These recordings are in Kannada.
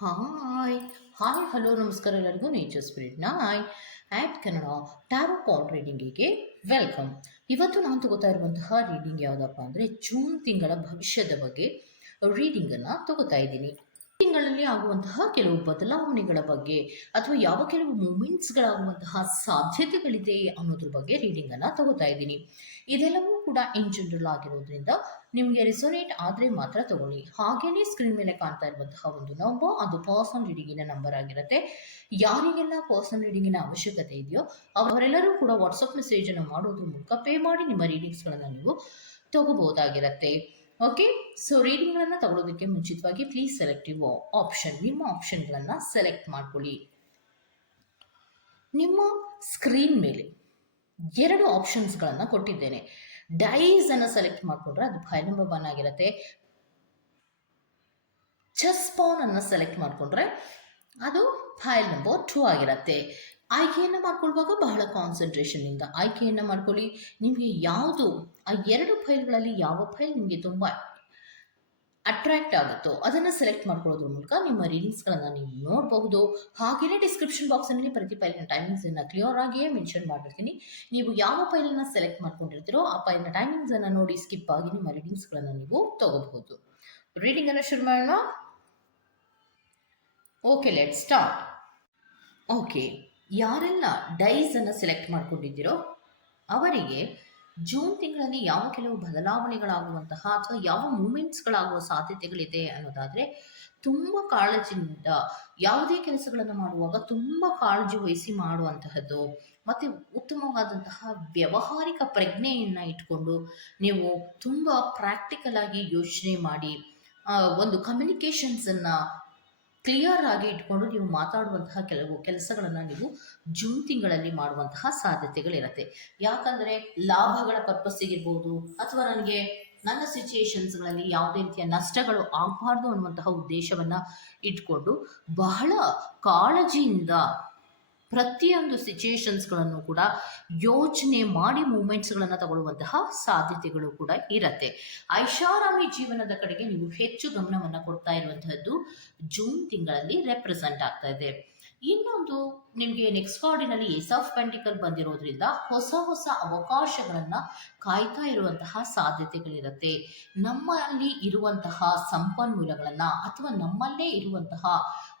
ಹಾಯ್ ಹಾಯ್ ಹಲೋ ನಮಸ್ಕಾರ ಎಲ್ಲರಿಗೂ ನೇಚರ್ ಸ್ಪಿರಿಟ್ ನಾಯ್. ಆ್ಯಟ್ ಕನ್ನಡ ಟ್ಯಾರೋ ಕಾರ್ಡ್ ರೀಡಿಂಗಿಗೆ ವೆಲ್ಕಮ್ ಇವತ್ತು ನಾನು ತಗೋತಾ ಇರುವಂತಹ ರೀಡಿಂಗ್ ಯಾವುದಪ್ಪ ಅಂದರೆ ಜೂನ್ ತಿಂಗಳ ಭವಿಷ್ಯದ ಬಗ್ಗೆ ರೀಡಿಂಗನ್ನು ತಗೋತಾ ಇದ್ದೀನಿ. ತಿಂಗಳಲ್ಲಿ ಆಗುವಂತಹ ಕೆಲವು ಬದಲಾವಣೆಗಳ ಬಗ್ಗೆ ಅಥವಾ ಯಾವ ಕೆಲವು ಮೂಮೆಂಟ್ಸ್ಗಳಾಗುವಂತಹ ಸಾಧ್ಯತೆಗಳಿದೆ ಅನ್ನೋದ್ರ ಬಗ್ಗೆ ರೀಡಿಂಗನ್ನು ತಗೋತಾ ಇದ್ದೀನಿ. ಇದೆಲ್ಲವೂ ಕೂಡ ಇನ್ ಜನರಲ್ ಆಗಿರೋದ್ರಿಂದ ನಿಮಗೆ ರೆಸೊನೇಟ್ ಆದರೆ ಮಾತ್ರ ತಗೊಳ್ಳಿ. ಹಾಗೆಯೇ ಸ್ಕ್ರೀನ್ ಮೇಲೆ ಕಾಣ್ತಾ ಇರುವಂತಹ ಒಂದು ನಂಬರ್ ಅದು ಪರ್ಸನ್ ರೀಡಿಂಗಿನ ನಂಬರ್ ಆಗಿರುತ್ತೆ. ಯಾರಿಗೆಲ್ಲ ಪರ್ಸನ್ ರೀಡಿಂಗಿನ ಅವಶ್ಯಕತೆ ಇದೆಯೋ ಅವರೆಲ್ಲರೂ ಕೂಡ ವಾಟ್ಸಪ್ ಮೆಸೇಜನ್ನು ಮಾಡೋದ್ರ ಮೂಲಕ ಪೇ ಮಾಡಿ ನಿಮ್ಮ ರೀಡಿಂಗ್ಸ್ಗಳನ್ನು ನೀವು ತಗೋಬಹುದಾಗಿರುತ್ತೆ. ಓಕೆ ಸೊ ರೀಡಿಂಗ್ಗಳನ್ನು ತಗೊಳ್ಳೋದಕ್ಕೆ ಮುಂಚಿತವಾಗಿ ಪ್ಲೀಸ್ ಸೆಲೆಕ್ಟಿವ್ ಆಪ್ಷನ್ ನಿಮ್ಮ ಆಪ್ಷನ್ಗಳನ್ನು ಸೆಲೆಕ್ಟ್ ಮಾಡ್ಕೊಳ್ಳಿ. ನಿಮ್ಮ ಸ್ಕ್ರೀನ್ ಮೇಲೆ ಎರಡು ಆಪ್ಷನ್ಸ್ಗಳನ್ನು ಕೊಟ್ಟಿದ್ದೇನೆ. ಡೈಸ್ ಅನ್ನು ಸೆಲೆಕ್ಟ್ ಮಾಡಿಕೊಂಡ್ರೆ ಅದು ಫೈಲ್ ನಂಬರ್ ಒನ್ ಆಗಿರುತ್ತೆ. ಚೆಸ್ ಪಾನ್ ಅನ್ನು ಸೆಲೆಕ್ಟ್ ಮಾಡಿಕೊಂಡ್ರೆ ಅದು ಫೈಲ್ ನಂಬರ್ ಟೂ ಆಗಿರುತ್ತೆ. ಆಯ್ಕೆಯನ್ನು ಮಾಡ್ಕೊಳ್ಳುವಾಗ ಬಹಳ ಕಾನ್ಸಂಟ್ರೇಷನ್ನಿಂದ ಆಯ್ಕೆಯನ್ನು ಮಾಡ್ಕೊಳ್ಳಿ. ನಿಮಗೆ ಯಾವುದು, ಆ ಎರಡು ಫೈಲ್ಗಳಲ್ಲಿ ಯಾವ ಫೈಲ್ ನಿಮಗೆ ತುಂಬ ಅಟ್ರಾಕ್ಟ್ ಆಗುತ್ತೋ ಅದನ್ನು ಸೆಲೆಕ್ಟ್ ಮಾಡ್ಕೊಳ್ಳೋದ್ರ ಮೂಲಕ ನಿಮ್ಮ ರೀಡಿಂಗ್ಸ್ಗಳನ್ನು ನೀವು ನೋಡಬಹುದು. ಹಾಗೆಯೇ ಡಿಸ್ಕ್ರಿಪ್ಷನ್ ಬಾಕ್ಸಲ್ಲಿ ಪ್ರತಿ ಫೈಲಿನ ಟೈಮಿಂಗ್ಸನ್ನು ಕ್ಲಿಯರ್ ಆಗಿಯೇ ಮೆನ್ಷನ್ ಮಾಡಿರ್ತೀನಿ ನೀವು ಯಾವ ಫೈಲನ್ನು ಸೆಲೆಕ್ಟ್ ಮಾಡ್ಕೊಂಡಿರ್ತೀರೋ ಆ ಫೈಲಿನ ಟೈಮಿಂಗ್ಸನ್ನು ನೋಡಿ ಸ್ಕಿಪ್ ಆಗಿ ನಿಮ್ಮ ರೀಡಿಂಗ್ಸ್ಗಳನ್ನು ನೀವು ತಗೋಬಹುದು. ರೀಡಿಂಗನ್ನು ಶುರು ಮಾಡೋಣ. ಓಕೆ ಲೆಟ್ ಸ್ಟಾರ್ಟ್ ಓಕೆ ಯಾರೆಲ್ಲ ಡೈಸನ್ನು ಸೆಲೆಕ್ಟ್ ಮಾಡ್ಕೊಂಡಿದ್ದೀರೋ ಅವರಿಗೆ ಜೂನ್ ತಿಂಗಳಲ್ಲಿ ಯಾವ ಕೆಲವು ಬದಲಾವಣೆಗಳಾಗುವಂತಹ ಅಥವಾ ಯಾವ ಮೂಮೆಂಟ್ಸ್ಗಳಾಗುವ ಸಾಧ್ಯತೆಗಳಿದೆ ಅನ್ನೋದಾದರೆ ತುಂಬ ಕಾಳಜಿಯಿಂದ ಯಾವುದೇ ಕೆಲಸಗಳನ್ನು ಮಾಡುವಾಗ ತುಂಬ ಕಾಳಜಿ ವಹಿಸಿ ಮಾಡುವಂತಹದ್ದು, ಮತ್ತು ಉತ್ತಮವಾದಂತಹ ವ್ಯವಹಾರಿಕ ಪ್ರಜ್ಞೆಯನ್ನು ಇಟ್ಕೊಂಡು ನೀವು ತುಂಬ ಪ್ರಾಕ್ಟಿಕಲ್ ಆಗಿ ಯೋಚನೆ ಮಾಡಿ ಒಂದು ಕಮ್ಯುನಿಕೇಷನ್ಸನ್ನು ಕ್ಲಿಯರ್ ಆಗಿ ಇಟ್ಕೊಂಡು ನೀವು ಮಾತಾಡುವಂತಹ ಕೆಲವು ಕೆಲಸಗಳನ್ನು ನೀವು ಜೂನ್ ತಿಂಗಳಲ್ಲಿ ಮಾಡುವಂತಹ ಸಾಧ್ಯತೆಗಳಿರುತ್ತೆ. ಯಾಕಂದರೆ ಲಾಭಗಳ ಪರ್ಪಸ್ಸಿಗಿರ್ಬೋದು ಅಥವಾ ನನಗೆ ನನ್ನ ಸಿಚುಯೇಷನ್ಸ್ಗಳಲ್ಲಿ ಯಾವುದೇ ರೀತಿಯ ನಷ್ಟಗಳು ಆಗಬಾರ್ದು ಅನ್ನುವಂತಹ ಉದ್ದೇಶವನ್ನು ಇಟ್ಕೊಂಡು ಬಹಳ ಕಾಳಜಿಯಿಂದ ಪ್ರತಿಯೊಂದು ಸಿಚುಯೇಷನ್ಸ್ಗಳನ್ನು ಕೂಡ ಯೋಚನೆ ಮಾಡಿ ಮೂಮೆಂಟ್ಸ್ಗಳನ್ನು ತಗೊಳ್ಳುವಂತಹ ಸಾಧ್ಯತೆಗಳು ಕೂಡ ಇರುತ್ತೆ. ಐಷಾರಾಮಿ ಜೀವನದ ಕಡೆಗೆ ನೀವು ಹೆಚ್ಚು ಗಮನವನ್ನು ಕೊಡ್ತಾ ಇರುವಂತಹದ್ದು ಜೂನ್ ತಿಂಗಳಲ್ಲಿ ರೆಪ್ರೆಸೆಂಟ್ ಆಗ್ತಾ ಇದೆ. ಇನ್ನೊಂದು ನಿಮಗೆ ನೆಕ್ಸ್ಟ್ ಕಾರ್ಡಿನಲ್ಲಿ ಎಸ್ ಆಫ್ ಪೆಂಟಿಕಲ್ ಬಂದಿರೋದ್ರಿಂದ ಹೊಸ ಹೊಸ ಅವಕಾಶಗಳನ್ನು ಕಾಯ್ತಾ ಇರುವಂತಹ ಸಾಧ್ಯತೆಗಳಿರುತ್ತೆ. ನಮ್ಮಲ್ಲಿ ಇರುವಂತಹ ಸಂಪನ್ಮೂಲಗಳನ್ನು ಅಥವಾ ನಮ್ಮಲ್ಲೇ ಇರುವಂತಹ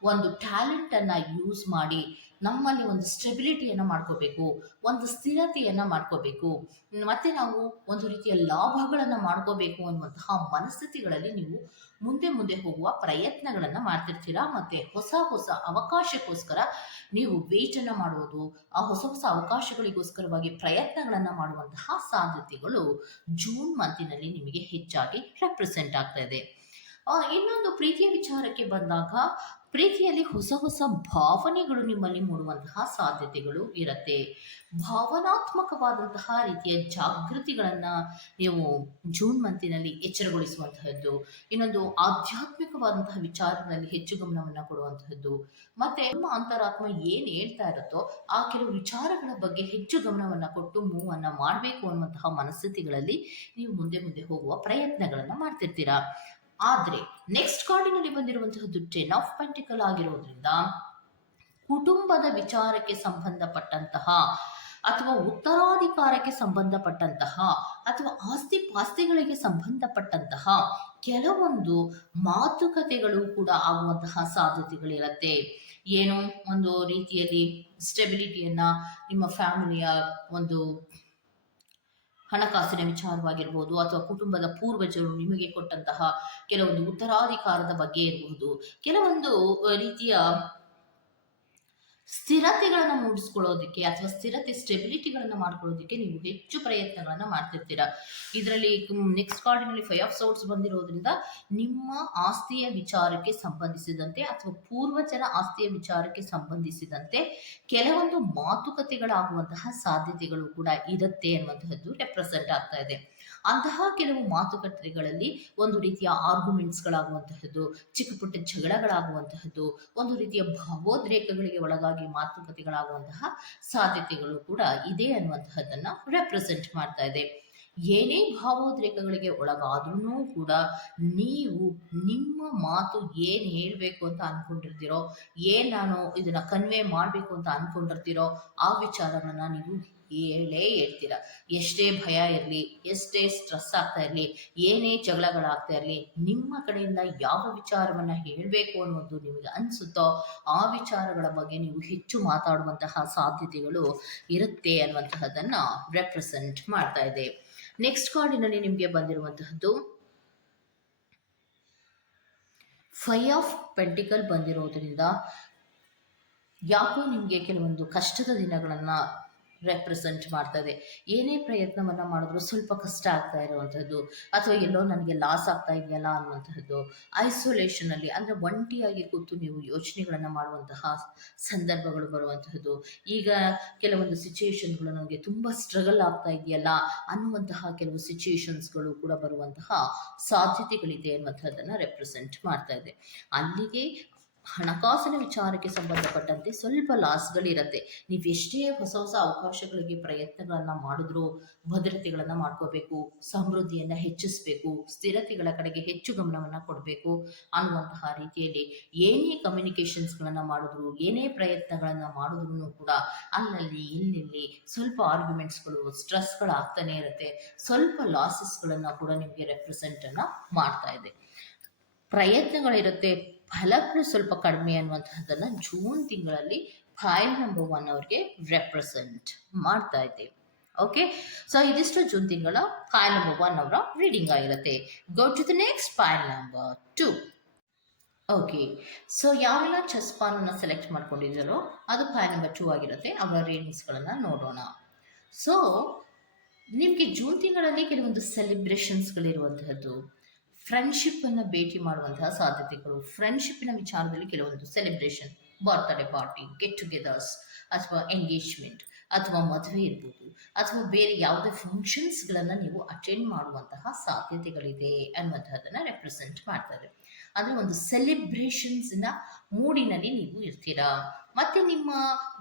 ಒಂದು ಟ್ಯಾಲೆಂಟನ್ನು ಯೂಸ್ ಮಾಡಿ ನಮ್ಮಲ್ಲಿ ಒಂದು ಸ್ಟೆಬಿಲಿಟಿಯನ್ನು ಮಾಡ್ಕೋಬೇಕು, ಒಂದು ಸ್ಥಿರತೆಯನ್ನು ಮಾಡ್ಕೋಬೇಕು. ಮತ್ತೆ ನಾವು ಒಂದು ರೀತಿಯ ಲಾಭಗಳನ್ನು ಮಾಡ್ಕೋಬೇಕು ಅನ್ನುವಂತಹ ಮನಸ್ಥಿತಿಗಳಲ್ಲಿ ನೀವು ಮುಂದೆ ಮುಂದೆ ಹೋಗುವ ಪ್ರಯತ್ನಗಳನ್ನು ಮಾಡ್ತಿರ್ತೀರಾ? ಮತ್ತು ಹೊಸ ಹೊಸ ಅವಕಾಶಕ್ಕೋಸ್ಕರ ನೀವು ವೇಟನ್ನು ಮಾಡುವುದು, ಆ ಹೊಸ ಹೊಸ ಅವಕಾಶಗಳಿಗೋಸ್ಕರವಾಗಿ ಪ್ರಯತ್ನಗಳನ್ನು ಮಾಡುವಂತಹ ಸಾಧ್ಯತೆಗಳು ಜೂನ್ ಮಂತಿನಲ್ಲಿ ನಿಮಗೆ ಹೆಚ್ಚಾಗಿ ರೆಪ್ರೆಸೆಂಟ್ ಆಗ್ತಾ ಇದೆ ಇನ್ನೊಂದು ಪ್ರೀತಿಯ ವಿಚಾರಕ್ಕೆ ಬಂದಾಗ ಪ್ರೀತಿಯಲ್ಲಿ ಹೊಸ ಹೊಸ ಭಾವನೆಗಳು ನಿಮ್ಮಲ್ಲಿ ಮೂಡುವಂತಹ ಸಾಧ್ಯತೆಗಳು ಇರುತ್ತೆ. ಭಾವನಾತ್ಮಕವಾದಂತಹ ರೀತಿಯ ಜಾಗೃತಿಗಳನ್ನು ನೀವು ಜೂನ್ ಮಂತಿನಲ್ಲಿ ಎಚ್ಚರಗೊಳಿಸುವಂತಹದ್ದು, ಇನ್ನೊಂದು ಆಧ್ಯಾತ್ಮಿಕವಾದಂತಹ ವಿಚಾರಗಳಲ್ಲಿ ಹೆಚ್ಚು ಗಮನವನ್ನು ಕೊಡುವಂತಹದ್ದು, ಮತ್ತೆ ನಿಮ್ಮ ಅಂತರಾತ್ಮ ಏನು ಹೇಳ್ತಾ ಇರುತ್ತೋ ಆ ಕೆಲವು ವಿಚಾರಗಳ ಬಗ್ಗೆ ಹೆಚ್ಚು ಗಮನವನ್ನು ಕೊಟ್ಟು ಮೂವನ್ನು ಮಾಡಬೇಕು ಅನ್ನುವಂತಹ ಮನಸ್ಥಿತಿಗಳಲ್ಲಿ ನೀವು ಮುಂದೆ ಮುಂದೆ ಹೋಗುವ ಪ್ರಯತ್ನಗಳನ್ನು ಮಾಡ್ತಿರ್ತೀರಾ? ಆದರೆ ನೆಕ್ಸ್ಟ್ ಕಾರ್ಡಿನಲ್ಲಿ ಬಂದಿರುವಂತಹದ್ದು ಟೆನ್ ಆಫ್ ಪೆಂಟಿಕಲ್ ಆಗಿರೋದ್ರಿಂದ ಕುಟುಂಬದ ವಿಚಾರಕ್ಕೆ ಸಂಬಂಧಪಟ್ಟಂತಹ ಅಥವಾ ಉತ್ತರಾಧಿಕಾರಕ್ಕೆ ಸಂಬಂಧಪಟ್ಟಂತಹ ಅಥವಾ ಆಸ್ತಿ ಪಾಸ್ತಿಗಳಿಗೆ ಸಂಬಂಧಪಟ್ಟಂತಹ ಕೆಲವೊಂದು ಮಾತುಕತೆಗಳು ಕೂಡ ಆಗುವಂತಹ ಸಾಧ್ಯತೆಗಳಿರುತ್ತೆ. ಏನು? ಒಂದು ರೀತಿಯಲ್ಲಿ ಸ್ಟೆಬಿಲಿಟಿಯನ್ನ ನಿಮ್ಮ ಫ್ಯಾಮಿಲಿಯ ಒಂದು ಹಣಕಾಸಿನ ವಿಚಾರವಾಗಿರ್ಬೋದು ಅಥವಾ ಕುಟುಂಬದ ಪೂರ್ವಜರು ನಿಮಗೆ ಕೊಟ್ಟಂತಹ ಕೆಲವೊಂದು ಉತ್ತರಾಧಿಕಾರದ ಬಗ್ಗೆ ಇರಬಹುದು. ಕೆಲವೊಂದು ರೀತಿಯ ಸ್ಥಿರತೆಗಳನ್ನು ಮೂಡಿಸ್ಕೊಳ್ಳೋದಕ್ಕೆ ಅಥವಾ ಸ್ಥಿರತೆ ಸ್ಟೆಬಿಲಿಟಿಗಳನ್ನು ಮಾಡ್ಕೊಳ್ಳೋದಕ್ಕೆ ನೀವು ಹೆಚ್ಚು ಪ್ರಯತ್ನಗಳನ್ನು ಮಾಡ್ತಿರ್ತೀರ. ಇದರಲ್ಲಿ ನೆಕ್ಸ್ಟ್ ಕಾರ್ಡಿನಲ್ಲಿ ಫೈವ್ ಆಫ್ ಸೌಟ್ಸ್ ಬಂದಿರೋದ್ರಿಂದ ನಿಮ್ಮ ಆಸ್ತಿಯ ವಿಚಾರಕ್ಕೆ ಸಂಬಂಧಿಸಿದಂತೆ ಅಥವಾ ಪೂರ್ವಜರ ಆಸ್ತಿಯ ವಿಚಾರಕ್ಕೆ ಸಂಬಂಧಿಸಿದಂತೆ ಕೆಲವೊಂದು ಮಾತುಕತೆಗಳಾಗುವಂತಹ ಸಾಧ್ಯತೆಗಳು ಕೂಡ ಇರುತ್ತೆ ಅನ್ನುವಂತಹದ್ದು ರೆಪ್ರೆಸೆಂಟ್ ಆಗ್ತಾ ಇದೆ. ಅಂತಹ ಕೆಲವು ಮಾತುಕತೆಗಳಲ್ಲಿ ಒಂದು ರೀತಿಯ ಆರ್ಗ್ಯುಮೆಂಟ್ಸ್ಗಳಾಗುವಂತಹದ್ದು ಚಿಕ್ಕ ಪುಟ್ಟ ಜಗಳಗಳಾಗುವಂತಹದ್ದು ಒಂದು ರೀತಿಯ ಭಾವೋದ್ರೇಕಗಳಿಗೆ ಒಳಗಾಗಿ ಮಾತುಕತೆಗಳಾಗುವಂತಹ ಸಾಧ್ಯತೆಗಳು ಕೂಡ ಇದೆ ಅನ್ನುವಂತಹದ್ದನ್ನ ರೆಪ್ರೆಸೆಂಟ್ ಮಾಡ್ತಾ ಇದೆ. ಏನೇ ಭಾವೋದ್ರೇಕಗಳಿಗೆ ಒಳಗಾದ್ರೂ ಕೂಡ ನೀವು ನಿಮ್ಮ ಮಾತು ಏನು ಹೇಳಬೇಕು ಅಂತ ಅನ್ಕೊಂಡಿರ್ತೀರೋ, ಏನ್ ನಾನು ಇದನ್ನ ಕನ್ವೆ ಮಾಡಬೇಕು ಅಂತ ಅನ್ಕೊಂಡಿರ್ತೀರೋ, ಆ ವಿಚಾರವನ್ನ ನೀವು ಹೇಳೇ ಹೇಳ್ತೀರ. ಎಷ್ಟೇ ಭಯ ಇರಲಿ, ಎಷ್ಟೇ ಸ್ಟ್ರೆಸ್ ಆಗ್ತಾ ಇರಲಿ, ಏನೇ ಜಗಳಗಳಾಗ್ತಾ ಇರಲಿ, ನಿಮ್ಮ ಕಡೆಯಿಂದ ಯಾವ ವಿಚಾರವನ್ನ ಹೇಳಬೇಕು ಅನ್ನೋದು ನಿಮಗೆ ಅನಿಸುತ್ತೋ, ಆ ವಿಚಾರಗಳ ಬಗ್ಗೆ ನೀವು ಹೆಚ್ಚು ಮಾತಾಡುವಂತಹ ಸಾಧ್ಯತೆಗಳು ಇರುತ್ತೆ ಅನ್ನುವಂತಹದನ್ನ ರೆಪ್ರೆಸೆಂಟ್ ಮಾಡ್ತಾ ಇದೆ. ನೆಕ್ಸ್ಟ್ ಕಾರ್ಡಿನಲ್ಲಿ ನಿಮಗೆ ಬಂದಿರುವಂತಹದ್ದು ಫೈ ಆಫ್ ಪೆಂಟಿಕಲ್ ಬಂದಿರೋದ್ರಿಂದ, ಯಾಕೋ ನಿಮಗೆ ಕೆಲವೊಂದು ಕಷ್ಟದ ದಿನಗಳನ್ನು ರೆಪ್ರೆಸೆಂಟ್ ಮಾಡ್ತಾ ಇದೆ ಏನೇ ಪ್ರಯತ್ನವನ್ನು ಮಾಡಿದ್ರು ಸ್ವಲ್ಪ ಕಷ್ಟ ಆಗ್ತಾ ಇರುವಂಥದ್ದು ಅಥವಾ ಎಲ್ಲೋ ನನಗೆ ಲಾಸ್ ಆಗ್ತಾ ಇದೆಯಲ್ಲ ಅನ್ನುವಂಥದ್ದು ಐಸೋಲೇಷನಲ್ಲಿ ಅಂದರೆ ಒಂಟಿಯಾಗಿ ಕೂತು ನೀವು ಯೋಚನೆಗಳನ್ನು ಮಾಡುವಂತಹ ಸಂದರ್ಭಗಳು ಬರುವಂತಹದ್ದು. ಈಗ ಕೆಲವೊಂದು ಸಿಚುಯೇಷನ್ಗಳು ನನಗೆ ತುಂಬ ಸ್ಟ್ರಗಲ್ ಆಗ್ತಾ ಇದೆಯಲ್ಲ ಅನ್ನುವಂತಹ ಕೆಲವು ಸಿಚುಯೇಷನ್ಸ್ಗಳು ಕೂಡ ಬರುವಂತಹ ಸಾಧ್ಯತೆಗಳಿದೆ ಅನ್ನುವಂಥದ್ದನ್ನು ರೆಪ್ರೆಸೆಂಟ್ ಮಾಡ್ತಾ ಇದೆ. ಅಲ್ಲಿಗೆ ಹಣಕಾಸಿನ ವಿಚಾರಕ್ಕೆ ಸಂಬಂಧಪಟ್ಟಂತೆ ಸ್ವಲ್ಪ ಲಾಸ್ಗಳಿರುತ್ತೆ. ನೀವು ಎಷ್ಟೇ ಹೊಸ ಹೊಸ ಅವಕಾಶಗಳಿಗೆ ಪ್ರಯತ್ನಗಳನ್ನು ಮಾಡಿದ್ರೂ ಭದ್ರತೆಗಳನ್ನು ಮಾಡ್ಕೋಬೇಕು, ಸಮೃದ್ಧಿಯನ್ನು ಹೆಚ್ಚಿಸಬೇಕು, ಸ್ಥಿರತೆಗಳ ಕಡೆಗೆ ಹೆಚ್ಚು ಗಮನವನ್ನು ಕೊಡಬೇಕು ಅನ್ನುವಂತಹ ರೀತಿಯಲ್ಲಿ ಏನೇ ಕಮ್ಯುನಿಕೇಷನ್ಸ್ಗಳನ್ನು ಮಾಡಿದ್ರು, ಏನೇ ಪ್ರಯತ್ನಗಳನ್ನು ಮಾಡಿದ್ರು ಕೂಡ ಅಲ್ಲಲ್ಲಿ, ಇಲ್ಲಿಲ್ಲಿ ಸ್ವಲ್ಪ ಆರ್ಗ್ಯುಮೆಂಟ್ಸ್ಗಳು ಸ್ಟ್ರೆಸ್ಗಳು ಆಗ್ತಾನೆ ಇರುತ್ತೆ. ಸ್ವಲ್ಪ ಲಾಸಸ್ಗಳನ್ನು ಕೂಡ ನಿಮಗೆ ರೆಪ್ರೆಸೆಂಟನ್ನು ಮಾಡ್ತಾ ಇದೆ. ಪ್ರಯತ್ನಗಳಿರುತ್ತೆ. ಫಲಗಳು ಸ್ವಲ್ಪ ಕಡಿಮೆ ಅನ್ನುವಂತಹದ್ದನ್ನು ಜೂನ್ ತಿಂಗಳಲ್ಲಿ ಫೈಲ್ ನಂಬರ್ ಒನ್ ಅವ್ರಿಗೆ ರೆಪ್ರೆಸೆಂಟ್ ಮಾಡ್ತಾ ಇದ್ದೇವೆ ಓಕೆ ಸೊ ಇದಿಷ್ಟು ಜೂನ್ ತಿಂಗಳ ಫೈಲ್ ನಂಬರ್ ಒನ್ ಅವರ ರೀಡಿಂಗ್ ಆಗಿರುತ್ತೆ. Go to the next file number two okay so ಯಾವೆಲ್ಲ ಚೆಸ್ ಪಾನನ್ನು ಸೆಲೆಕ್ಟ್ ಮಾಡ್ಕೊಂಡಿದ್ದಾರೋ ಅದು ಫೈಲ್ ನಂಬರ್ ಟೂ ಆಗಿರುತ್ತೆ. ಅವರ ರೀಡಿಂಗ್ಸ್ಗಳನ್ನು ನೋಡೋಣ. ಸೊ ನಿಮಗೆ ಜೂನ್ ತಿಂಗಳಲ್ಲಿ ಕೆಲವೊಂದು ಸೆಲೆಬ್ರೇಷನ್ಸ್ಗಳಿರುವಂತಹದ್ದು ಫ್ರೆಂಡ್ಶಿಪ್ಪನ್ನು ಭೇಟಿ ಮಾಡುವಂತಹ ಸಾಧ್ಯತೆಗಳು. ಫ್ರೆಂಡ್ಶಿಪ್ನ ವಿಚಾರದಲ್ಲಿ ಕೆಲವೊಂದು celebration birthday party get togethers ಅಥವಾ ಎಂಗೇಜ್ಮೆಂಟ್ ಅಥವಾ ಮದುವೆ ಇರ್ಬೋದು ಅಥವಾ ಬೇರೆ ಯಾವುದೇ ಫಂಕ್ಷನ್ಸ್ಗಳನ್ನು ನೀವು ಅಟೆಂಡ್ ಮಾಡುವಂತಹ ಸಾಧ್ಯತೆಗಳಿದೆ ಅನ್ನುವಂಥದ್ದನ್ನು ರೆಪ್ರೆಸೆಂಟ್ ಮಾಡ್ತಾರೆ. ಅಂದರೆ ಒಂದು ಸೆಲೆಬ್ರೇಷನ್ಸ್ನ ಮೂಡಿನಲ್ಲಿ ನೀವು ಇರ್ತೀರಾ? ಮತ್ತೆ ನಿಮ್ಮ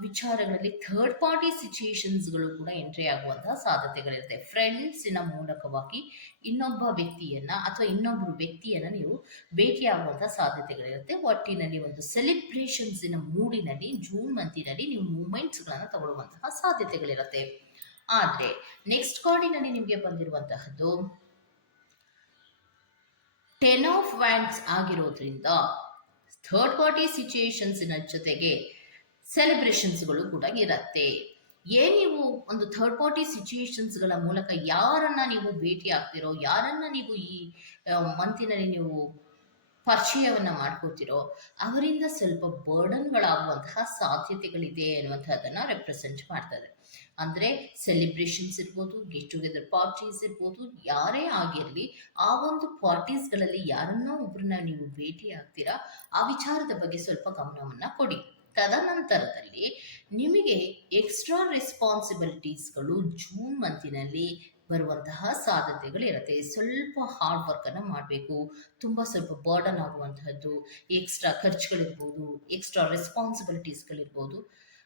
ವಿಚಾರಗಳಲ್ಲಿ ಥರ್ಡ್ ಪಾರ್ಟಿ ಸಿಚುಯೇಷನ್ಸ್ಗಳು ಕೂಡ ಎಂಟ್ರಿ ಆಗುವಂತಹ ಸಾಧ್ಯತೆಗಳಿರುತ್ತೆ. ಫ್ರೆಂಡ್ಸಿನ ಮೂಲಕವಾಗಿ ಇನ್ನೊಬ್ಬ ವ್ಯಕ್ತಿಯನ್ನ ಅಥವಾ ಇನ್ನೊಬ್ಬರು ವ್ಯಕ್ತಿಯನ್ನ ನೀವು ಭೇಟಿಯಾಗುವಂತಹ ಸಾಧ್ಯತೆಗಳಿರುತ್ತೆ. ಒಟ್ಟಿನಲ್ಲಿ ಒಂದು ಸೆಲೆಬ್ರೇಷನ್ಸಿನ ಮೂಡಿನಲ್ಲಿ ಜೂನ್ ಮಂತಿನಲ್ಲಿ ನೀವು ಮೂಮೆಂಟ್ಸ್ಗಳನ್ನು ತಗೊಳ್ಳುವಂತಹ ಸಾಧ್ಯತೆಗಳಿರುತ್ತೆ. ಆದರೆ ನೆಕ್ಸ್ಟ್ ಕಾರ್ಡಿನಲ್ಲಿ ನಿಮಗೆ ಬಂದಿರುವಂತಹದ್ದು ಟೆನ್ ಆಫ್ ವ್ಯಾಂಡ್ಸ್ ಆಗಿರೋದ್ರಿಂದ ಥರ್ಡ್ ಪಾರ್ಟಿ ಸಿಚುಯೇಷನ್ಸಿನ ಜೊತೆಗೆ ಸೆಲೆಬ್ರೇಷನ್ಸ್ಗಳು ಕೂಡ ಇರುತ್ತೆ. ಏ ನೀವು ಒಂದು ಥರ್ಡ್ ಪಾರ್ಟಿ ಸಿಚುಯೇಷನ್ಸ್ಗಳ ಮೂಲಕ ಯಾರನ್ನ ನೀವು ಭೇಟಿ ಆಗ್ತಿರೋ, ಯಾರನ್ನ ನೀವು ಈ ಮಂತಿನಲ್ಲಿ ನೀವು ಪರಿಚಯವನ್ನ ಮಾಡ್ಕೋತಿರೋ ಅವರಿಂದ ಸ್ವಲ್ಪ ಬರ್ಡನ್ಗಳಾಗುವಂತಹ ಸಾಧ್ಯತೆಗಳಿದೆ ಅನ್ನುವಂಥದ್ದನ್ನ ರೆಪ್ರೆಸೆಂಟ್ ಮಾಡ್ತಾರೆ ಅಂದ್ರೆ ಸೆಲೆಬ್ರೇಷನ್ಸ್ ಇರ್ಬೋದು ಗೆಟ್ ಟುಗೆದರ್ ಪಾರ್ಟೀಸ್ ಇರ್ಬೋದು, ಯಾರೇ ಆಗಿರಲಿ, ಆ ಒಂದು ಪಾರ್ಟೀಸ್ಗಳಲ್ಲಿ ಯಾರನ್ನೋ ಒಬ್ಬರನ್ನ ನೀವು ಭೇಟಿ ಆಗ್ತೀರಾ, ಆ ವಿಚಾರದ ಬಗ್ಗೆ ಸ್ವಲ್ಪ ಗಮನವನ್ನ ಕೊಡಿ. ತದನಂತರದಲ್ಲಿ ನಿಮಗೆ ಎಕ್ಸ್ಟ್ರಾ ರೆಸ್ಪಾನ್ಸಿಬಿಲಿಟೀಸ್ಗಳು ಜೂನ್ ಮಂತಿನಲ್ಲಿ ಬರುವಂತಹ ಸಾಧ್ಯತೆಗಳಿರುತ್ತೆ. ಸ್ವಲ್ಪ ಹಾರ್ಡ್ ವರ್ಕನ್ನು ಮಾಡಬೇಕು. ತುಂಬ ಸ್ವಲ್ಪ ಬರ್ಡನ್ ಆಗುವಂತಹದ್ದು ಎಕ್ಸ್ಟ್ರಾ ಖರ್ಚುಗಳಿರ್ಬೋದು ಎಕ್ಸ್ಟ್ರಾ ರೆಸ್ಪಾನ್ಸಿಬಿಲಿಟೀಸ್ಗಳಿರ್ಬೋದು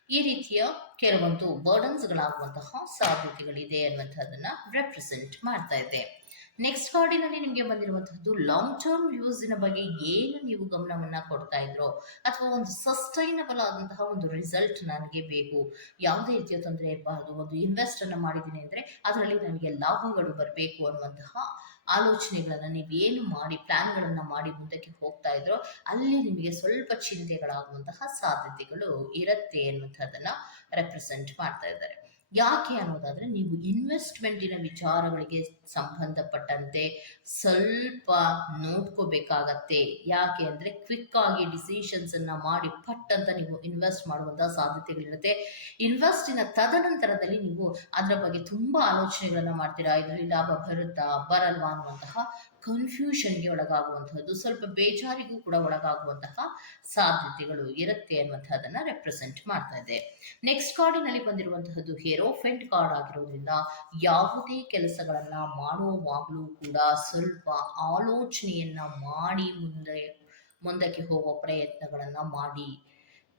ಈ ರೀತಿಯ ಕೆಲವೊಂದು ಬರ್ಡನ್ಸ್ಗಳಾಗುವಂತಹ ಸಾಧ್ಯತೆಗಳಿದೆ ಅನ್ನುವಂಥದ್ದನ್ನು ರೆಪ್ರೆಸೆಂಟ್ ಮಾಡ್ತಾ ಇದೆ ನೆಕ್ಸ್ಟ್ ಕಾರ್ಡಿನಲ್ಲಿ ನಿಮಗೆ ಬಂದಿರುವಂತಹದ್ದು ಲಾಂಗ್ ಟರ್ಮ್ ಯೂಸಿನ ಬಗ್ಗೆ ಏನು ನೀವು ಗಮನವನ್ನ ಕೊಡ್ತಾ ಇದ್ರೋ ಅಥವಾ ಒಂದು ಸಸ್ಟೈನಬಲ್ ಆದಂತಹ ಒಂದು ರಿಸಲ್ಟ್ ನನಗೆ ಬೇಕು. ಯಾವುದೇ ರೀತಿಯ ತೊಂದರೆ ಇರಬಾರ್ದು. ಒಂದು ಇನ್ವೆಸ್ಟ್ ಅನ್ನು ಮಾಡಿದ್ದೀನಿ ಅಂದರೆ ಅದರಲ್ಲಿ ನನಗೆ ಲಾಭಗಳು ಬರಬೇಕು ಅನ್ನುವಂತಹ ಆಲೋಚನೆಗಳನ್ನು ನೀವು ಏನು ಮಾಡಿ ಪ್ಲಾನ್ಗಳನ್ನು ಮಾಡಿ ಮುಂದಕ್ಕೆ ಹೋಗ್ತಾ ಇದ್ರೋ ಅಲ್ಲಿ ನಿಮಗೆ ಸ್ವಲ್ಪ ಚಿಂತೆಗಳಾಗುವಂತಹ ಸಾಧ್ಯತೆಗಳು ಇರುತ್ತೆ ಅನ್ನುವಂಥದ್ದನ್ನು ರೆಪ್ರೆಸೆಂಟ್ ಮಾಡ್ತಾ ಇದ್ದಾರೆ. ಯಾಕೆ ಅನ್ನೋದಾದ್ರೆ ನೀವು ಇನ್ವೆಸ್ಟ್ಮೆಂಟಿನ ವಿಚಾರಗಳಿಗೆ ಸಂಬಂಧಪಟ್ಟಂತೆ ಸ್ವಲ್ಪ ನೋಡ್ಕೋಬೇಕಾಗತ್ತೆ. ಯಾಕೆ ಆಗಿ ಡಿಸಿಷನ್ಸ್ ಅನ್ನ ಮಾಡಿ ಪಟ್ ಅಂತ ನೀವು ಇನ್ವೆಸ್ಟ್ ಮಾಡುವಂತಹ ಸಾಧ್ಯತೆಗಳಿರುತ್ತೆ. ಇನ್ವೆಸ್ಟಿನ ತದನಂತರದಲ್ಲಿ ನೀವು ಅದರ ಬಗ್ಗೆ ತುಂಬಾ ಆಲೋಚನೆಗಳನ್ನ ಮಾಡ್ತೀರಾ? ಇದರಲ್ಲಿ ಲಾಭ ಬರುತ್ತಾ? ಬರಲ್ವಾ ಅನ್ನುವಂತಹ ಕನ್ಫ್ಯೂಷನ್ಗೆ ಒಳಗಾಗುವಂತಹದ್ದು ಸ್ವಲ್ಪ ಬೇಜಾರಿಗೂ ಕೂಡ ಒಳಗಾಗುವಂತಹ ಸಾಧ್ಯತೆಗಳು ಇರುತ್ತೆ ಅನ್ನುವಂಥದ್ದನ್ನ ರೆಪ್ರೆಸೆಂಟ್ ಮಾಡ್ತಾ ಇದೆ. ನೆಕ್ಸ್ಟ್ ಕಾರ್ಡಿನಲ್ಲಿ ಬಂದಿರುವಂತಹದ್ದು ಹೇರೋಫೆಂಟ್ ಕಾರ್ಡ್ ಆಗಿರೋದ್ರಿಂದ ಯಾವುದೇ ಕೆಲಸಗಳನ್ನ ಮಾಡುವಾಗಲೂ ಕೂಡ ಸ್ವಲ್ಪ ಆಲೋಚನೆಯನ್ನ ಮಾಡಿ ಮುಂದೆ, ಮುಂದಕ್ಕೆ ಹೋಗುವ ಪ್ರಯತ್ನಗಳನ್ನ ಮಾಡಿ.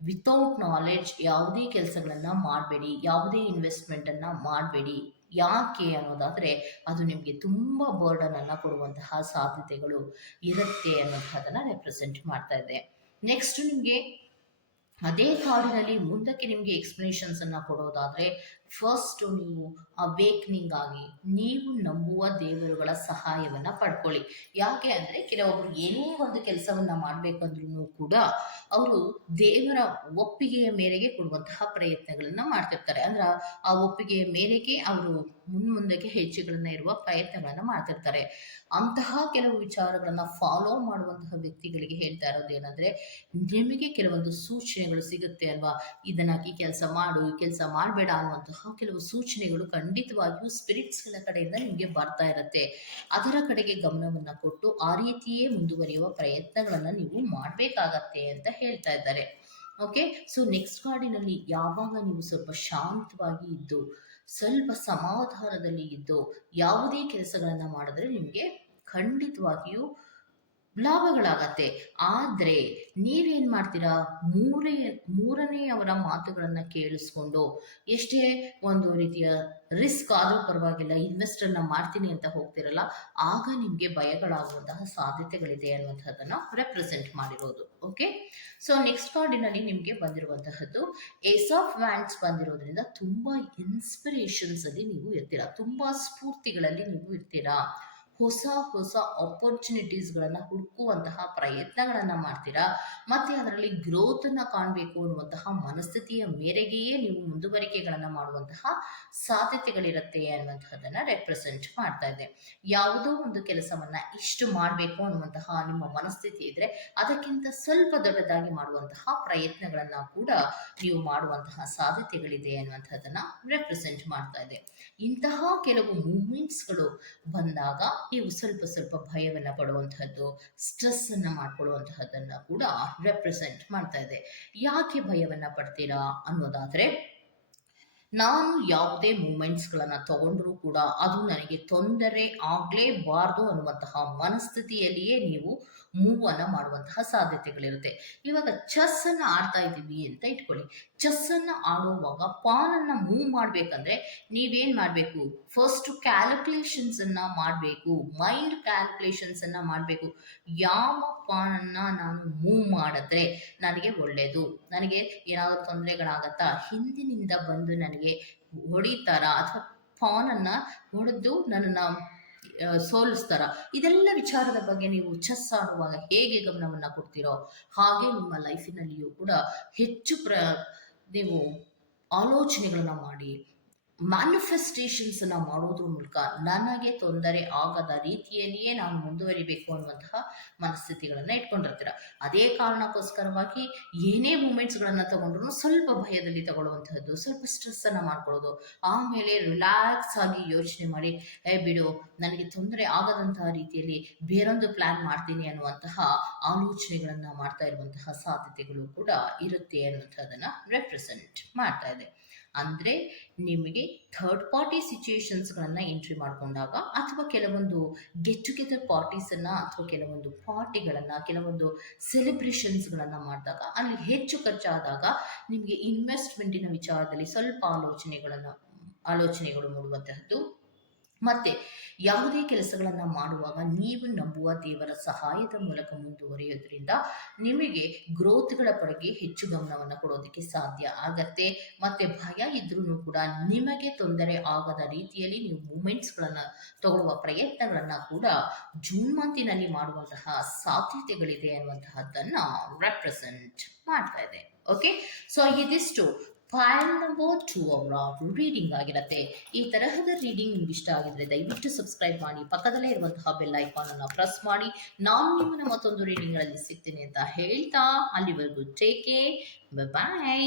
ವಿತೌಟ್ ನಾಲೆಡ್ಜ್ ಯಾವುದೇ ಕೆಲಸಗಳನ್ನ ಮಾಡಬೇಡಿ, ಯಾವುದೇ ಇನ್ವೆಸ್ಟ್ಮೆಂಟನ್ನು ಮಾಡಬೇಡಿ. ಯಾಕೆ ಅನ್ನೋದಾದರೆ ಅದು ನಿಮಗೆ ತುಂಬ ಬರ್ಡನನ್ನು ಕೊಡುವಂತಹ ಸಾಧ್ಯತೆಗಳು ಇರುತ್ತೆ ಅನ್ನೋದನ್ನ ರೆಪ್ರೆಸೆಂಟ್ ಮಾಡ್ತಾ ಇದೆ ನೆಕ್ಸ್ಟ್ ನಿಮಗೆ ಅದೇ ಕಾರ್ಡಿನಲ್ಲಿ ಮುಂದಕ್ಕೆ ನಿಮಗೆ ಎಕ್ಸ್ಪ್ಲನೇಷನ್ಸ್ ಅನ್ನ ಕೊಡೋದಾದ್ರೆ ಫಸ್ಟ್ ನೀವು ಅವೇಕ್ನಿಂಗ್ ಆಗಿ ನೀವು ನಂಬುವ ದೇವರುಗಳ ಸಹಾಯವನ್ನ ಪಡ್ಕೊಳ್ಳಿ. ಯಾಕೆ ಅಂದರೆ ಕೆಲವೊಬ್ರು ಏನೇ ಒಂದು ಕೆಲಸವನ್ನ ಮಾಡಬೇಕಂದ್ರೂ ಕೂಡ ಅವರು ದೇವರ ಒಪ್ಪಿಗೆಯ ಮೇರೆಗೆ ಕೊಡುವಂತಹ ಪ್ರಯತ್ನಗಳನ್ನ ಮಾಡ್ತಿರ್ತಾರೆ. ಅಂದ್ರೆ ಆ ಒಪ್ಪಿಗೆಯ ಮೇರೆಗೆ ಅವರು ಮುನ್ಮುಂದಕ್ಕೆ ಹೆಜ್ಜೆಗಳನ್ನ ಇರುವ ಪ್ರಯತ್ನಗಳನ್ನು ಮಾಡ್ತಿರ್ತಾರೆ. ಅಂತಹ ಕೆಲವು ವಿಚಾರಗಳನ್ನು ಫಾಲೋ ಮಾಡುವಂತಹ ವ್ಯಕ್ತಿಗಳಿಗೆ ಹೇಳ್ತಾ ಇರೋದು ಏನಂದ್ರೆ, ನಿಮಗೆ ಕೆಲವೊಂದು ಸೂಚನೆಗಳು ಸಿಗುತ್ತೆ ಅಲ್ವಾ? ಇದನ್ನ ಈ ಕೆಲಸ ಮಾಡು, ಈ ಕೆಲಸ ಮಾಡಬೇಡ ಅನ್ನುವಂತಹ ಕೆಲವು ಸೂಚನೆಗಳು ಖಂಡಿತವಾಗಿಯೂ ಸ್ಪಿರಿಟ್ಸ್ಗಳ ಕಡೆಯಿಂದ ನಿಮಗೆ ಬರ್ತಾ ಇರುತ್ತೆ. ಅದರ ಕಡೆಗೆ ಗಮನವನ್ನ ಕೊಟ್ಟು ಆ ರೀತಿಯೇ ಮುಂದುವರಿಯುವ ಪ್ರಯತ್ನಗಳನ್ನ ನೀವು ಮಾಡಬೇಕಾಗತ್ತೆ ಅಂತ ಹೇಳ್ತಾ ಇದ್ದಾರೆ. ಓಕೆ ಸೊ ನೆಕ್ಸ್ಟ್ ಕಾರ್ಡಿನಲ್ಲಿ ಯಾವಾಗ ನೀವು ಸ್ವಲ್ಪ ಶಾಂತವಾಗಿ ಇದ್ದು, ಸ್ವಲ್ಪ ಸಮಾಧಾನದಲ್ಲಿ ಇದ್ದು, ಯಾವುದೇ ಕೆಲಸಗಳನ್ನ ಮಾಡಿದ್ರೆ ನಿಮಗೆ ಖಂಡಿತವಾಗಿಯೂ ಲಾಭಗಳಾಗತ್ತೆ. ಆದ್ರೆ ನೀವೇನು ಮಾಡ್ತೀರಾ? ಮೂರೇ ಅವರ ಮಾತುಗಳನ್ನು ಕೇಳಿಸ್ಕೊಂಡು ಎಷ್ಟೇ ಒಂದು ರೀತಿಯ ರಿಸ್ಕ್ ಆದರೂ ಪರವಾಗಿಲ್ಲ ಇನ್ವೆಸ್ಟರ್ನ ಮಾಡ್ತೀನಿ ಅಂತ ಹೋಗ್ತಿರಲ್ಲ, ಆಗ ನಿಮಗೆ ಭಯಗಳಾಗುವಂತಹ ಸಾಧ್ಯತೆಗಳಿದೆ ಅನ್ನುವಂಥದ್ದನ್ನು ರೆಪ್ರೆಸೆಂಟ್ ಮಾಡಿರೋದು. ಓಕೆ ಸೊ ನೆಕ್ಸ್ಟ್ ಕಾರ್ಡಿನಲ್ಲಿ ನಿಮಗೆ ಬಂದಿರುವಂತಹದ್ದು ಏಸ್ ಆಫ್ ವ್ಯಾಂಡ್ಸ್ ಬಂದಿರೋದ್ರಿಂದ ತುಂಬಾ ಇನ್ಸ್ಪಿರೇಷನ್ಸ್ ಅಲ್ಲಿ ನೀವು ಇರ್ತೀರಾ? ತುಂಬಾ ಸ್ಫೂರ್ತಿಗಳಲ್ಲಿ ನೀವು ಇರ್ತೀರಾ? ಹೊಸ ಹೊಸ ಆಪರ್ಚುನಿಟೀಸ್ಗಳನ್ನ ಹುಡುಕುವಂತಹ ಪ್ರಯತ್ನಗಳನ್ನ ಮಾಡ್ತೀರಾ? ಮತ್ತೆ ಅದರಲ್ಲಿ ಗ್ರೋತ್ ಅನ್ನ ಕಾಣಬೇಕು ಅನ್ನುವಂತಹ ಮನಸ್ಥಿತಿಯ ಮೇರೆಗೆಯೇ ನೀವು ಮುಂದುವರಿಕೆಗಳನ್ನ ಮಾಡುವಂತಹ ಸಾಧ್ಯತೆಗಳಿರುತ್ತೆ ಅನ್ನುವಂತಹದನ್ನ ರೆಪ್ರೆಸೆಂಟ್ ಮಾಡ್ತಾ ಇದೆ ಯಾವುದೋ ಒಂದು ಕೆಲಸವನ್ನ ಇಷ್ಟು ಮಾಡಬೇಕು ಅನ್ನುವಂತಹ ನಿಮ್ಮ ಮನಸ್ಥಿತಿ ಇದ್ರೆ ಅದಕ್ಕಿಂತ ಸ್ವಲ್ಪ ದೊಡ್ಡದಾಗಿ ಮಾಡುವಂತಹ ಪ್ರಯತ್ನಗಳನ್ನ ಕೂಡ ನೀವು ಮಾಡುವಂತಹ ಸಾಧ್ಯತೆಗಳಿದೆ ಅನ್ನುವಂಥದ್ದನ್ನು ರೆಪ್ರೆಸೆಂಟ್ ಮಾಡ್ತಾ ಇದೆ ಇಂತಹ ಕೆಲವು ಮೂಮೆಂಟ್ಸ್ಗಳು ಬಂದಾಗ ನೀವು ಸ್ವಲ್ಪ ಸ್ವಲ್ಪ ಭಯವನ್ನ ಪಡುವಂತಹದ್ದು ಸ್ಟ್ರೆಸ್ ಅನ್ನ ಮಾಡ್ಕೊಳ್ಳುವಂತಹದ್ದನ್ನ ಕೂಡ ರೆಪ್ರೆಸೆಂಟ್ ಮಾಡ್ತಾ ಇದೆ. ಯಾಕೆ ಭಯವನ್ನ ಪಡ್ತೀರಾ ಅನ್ನೋದಾದ್ರೆ, ನಾನು ಯಾವುದೇ ಮೂಮೆಂಟ್ಸ್ಗಳನ್ನ ತಗೊಂಡ್ರೂ ಕೂಡ ಅದು ನನಗೆ ತೊಂದರೆ ಆಗ್ಲೇಬಾರ್ದು ಅನ್ನುವಂತಹ ಮನಸ್ಥಿತಿಯಲ್ಲಿಯೇ ನೀವು ಮೂವ್ ಅನ್ನ ಮಾಡುವಂತಹ ಸಾಧ್ಯತೆಗಳಿರುತ್ತೆ. ಇವಾಗ ಚೆಸ್ ಅನ್ನ ಆಡ್ತಾ ಇದ್ದೀವಿ ಅಂತ ಇಟ್ಕೊಳ್ಳಿ. ಚೆಸ್ ಅನ್ನ ಆಡುವಾಗ ಪಾನ್ ಅನ್ನ ಮೂವ್ ಮಾಡ್ಬೇಕಂದ್ರೆ ನೀವೇನ್ ಮಾಡ್ಬೇಕು? ಫಸ್ಟ್ ಕ್ಯಾಲ್ಕುಲೇಷನ್ಸ್ ಅನ್ನ ಮಾಡಬೇಕು. ಮೈಂಡ್ ಕ್ಯಾಲ್ಕುಲೇಷನ್ಸ್ ಅನ್ನ ಮಾಡಬೇಕು. ಯಾವ ಪಾನ್ ಅನ್ನ ನಾನು ಮೂವ್ ಮಾಡಿದ್ರೆ ನನಗೆ ಒಳ್ಳೇದು? ನನಗೆ ಏನಾದರೂ ತೊಂದರೆಗಳಾಗತ್ತಾ? ಹಿಂದಿನಿಂದ ಬಂದು ನನಗೆ ಹೊಡಿತಾರ? ಅಥವಾ ಪಾನ್ ಅನ್ನ ಹೊಡೆದು ನನ್ನನ್ನು ಸೋಲಿಸ್ತಾರ ಇದೆಲ್ಲ ವಿಚಾರದ ಬಗ್ಗೆ ನೀವು ಚೆಸ್ ಆಡುವಾಗ ಹೇಗೆ ಗಮನವನ್ನ ಕೊಡ್ತೀರೋ ಹಾಗೆ ನಿಮ್ಮ ಲೈಫಿನಲ್ಲಿಯೂ ಕೂಡ ಹೆಚ್ಚು ಪ್ರ, ನೀವು ಆಲೋಚನೆಗಳನ್ನ ಮಾಡಿ ಮ್ಯಾನಿಫೆಸ್ಟೇಷನ್ಸ್ ಅನ್ನ ಮಾಡೋದ್ರ ಮೂಲಕ ನನಗೆ ತೊಂದರೆ ಆಗದ ರೀತಿಯಲ್ಲಿಯೇ ನಾನು ಮುಂದುವರಿಬೇಕು ಅನ್ನುವಂತಹ ಮನಸ್ಥಿತಿಗಳನ್ನ ಇಟ್ಕೊಂಡಿರ್ತೀರ. ಅದೇ ಕಾರಣಕ್ಕೋಸ್ಕರವಾಗಿ ಏನೇ ಮೂಮೆಂಟ್ಸ್ಗಳನ್ನು ತಗೊಂಡ್ರು ಸ್ವಲ್ಪ ಭಯದಲ್ಲಿ ತಗೊಳ್ಳುವಂತಹದ್ದು, ಸ್ವಲ್ಪ ಸ್ಟ್ರೆಸ್ ಅನ್ನ ಮಾಡ್ಕೊಳ್ಳೋದು, ಆಮೇಲೆ ರಿಲ್ಯಾಕ್ಸ್ ಆಗಿ ಯೋಚನೆ ಮಾಡಿ, ಏ ಬಿಡು, ನನಗೆ ತೊಂದರೆ ಆಗದಂತಹ ರೀತಿಯಲ್ಲಿ ಬೇರೊಂದು ಪ್ಲಾನ್ ಮಾಡ್ತೀನಿ ಅನ್ನುವಂತಹ ಆಲೋಚನೆಗಳನ್ನ ಮಾಡ್ತಾ ಇರುವಂತಹ ಸಾಧ್ಯತೆಗಳು ಕೂಡ ಇರುತ್ತೆ ಅನ್ನುವಂಥದ್ದನ್ನ ರೆಪ್ರೆಸೆಂಟ್ ಮಾಡ್ತಾ ಇದೆ. ಅಂದ್ರೆ ನಿಮಗೆ ಥರ್ಡ್ ಪಾರ್ಟಿ ಸಿಚುಯೇಷನ್ಸ್ಗಳನ್ನು ಎಂಟ್ರಿ ಮಾಡಿಕೊಂಡಾಗ ಅಥವಾ ಕೆಲವೊಂದು ಗೆಟ್ ಟುಗೆದರ್ ಪಾರ್ಟೀಸನ್ನು ಅಥವಾ ಕೆಲವೊಂದು ಪಾರ್ಟಿಗಳನ್ನು ಕೆಲವೊಂದು ಸೆಲೆಬ್ರೇಷನ್ಸ್ಗಳನ್ನು ಮಾಡಿದಾಗ ಅಲ್ಲಿ ಹೆಚ್ಚು ಖರ್ಚಾದಾಗ ನಿಮಗೆ ಇನ್ವೆಸ್ಟ್ಮೆಂಟಿನ ವಿಚಾರದಲ್ಲಿ ಸ್ವಲ್ಪ ಆಲೋಚನೆಗಳನ್ನು, ಆಲೋಚನೆಗಳು ಮೂಡುವಂತಹದ್ದು ಮತ್ತೆ ಯಾವುದೇ ಕೆಲಸಗಳನ್ನು ಮಾಡುವಾಗ ನೀವು ನಂಬುವ ದೇವರ ಸಹಾಯದ ಮೂಲಕ ಮುಂದುವರಿಯೋದ್ರಿಂದ ನಿಮಗೆ ಗ್ರೋತ್ಗಳ ಬಗ್ಗೆ ಹೆಚ್ಚು ಗಮನವನ್ನು ಕೊಡೋದಕ್ಕೆ ಸಾಧ್ಯ ಆಗತ್ತೆ. ಮತ್ತೆ ಭಯ ಇದ್ರೂ ಕೂಡ ನಿಮಗೆ ತೊಂದರೆ ಆಗದ ರೀತಿಯಲ್ಲಿ ನೀವು ಮೂಮೆಂಟ್ಸ್ಗಳನ್ನು ತಗೊಳ್ಳುವ ಪ್ರಯತ್ನಗಳನ್ನು ಕೂಡ ಜೂನ್ ಮಂತಿನಲ್ಲಿ ಮಾಡುವಂತಹ ಸಾಧ್ಯತೆಗಳಿದೆ ಅನ್ನುವಂತಹದ್ದನ್ನು ರೆಪ್ರೆಸೆಂಟ್ ಮಾಡ್ತಾ ಇದೆ. ಓಕೆ ಸೊ ಇದಿಷ್ಟು. ಫೈಲ್ ನಂಬರ್ ಟೂ ಅವರ ರೀಡಿಂಗ್ ಆಗಿರುತ್ತೆ. ಈ ತರಹದ ರೀಡಿಂಗ್ ನಿಮ್ಗೆ ಇಷ್ಟ ಆಗಿದ್ರೆ ದಯವಿಟ್ಟು ಸಬ್ಸ್ಕ್ರೈಬ್ ಮಾಡಿ, ಪಕ್ಕದಲ್ಲೇ ಇರುವಂತಹ ಬೆಲ್ ಐಕಾನ್ ಅನ್ನು ಪ್ರೆಸ್ ಮಾಡಿ. ನಾನು ನಿಮ್ಮನ್ನ ಮತ್ತೊಂದು ರೀಡಿಂಗ್ಗಳಲ್ಲಿ ಸಿಗ್ತೀನಿ ಅಂತ ಹೇಳ್ತಾ, ಅಲ್ಲಿವರೆಗೂ ಟೇಕ್ ಬಾಯ್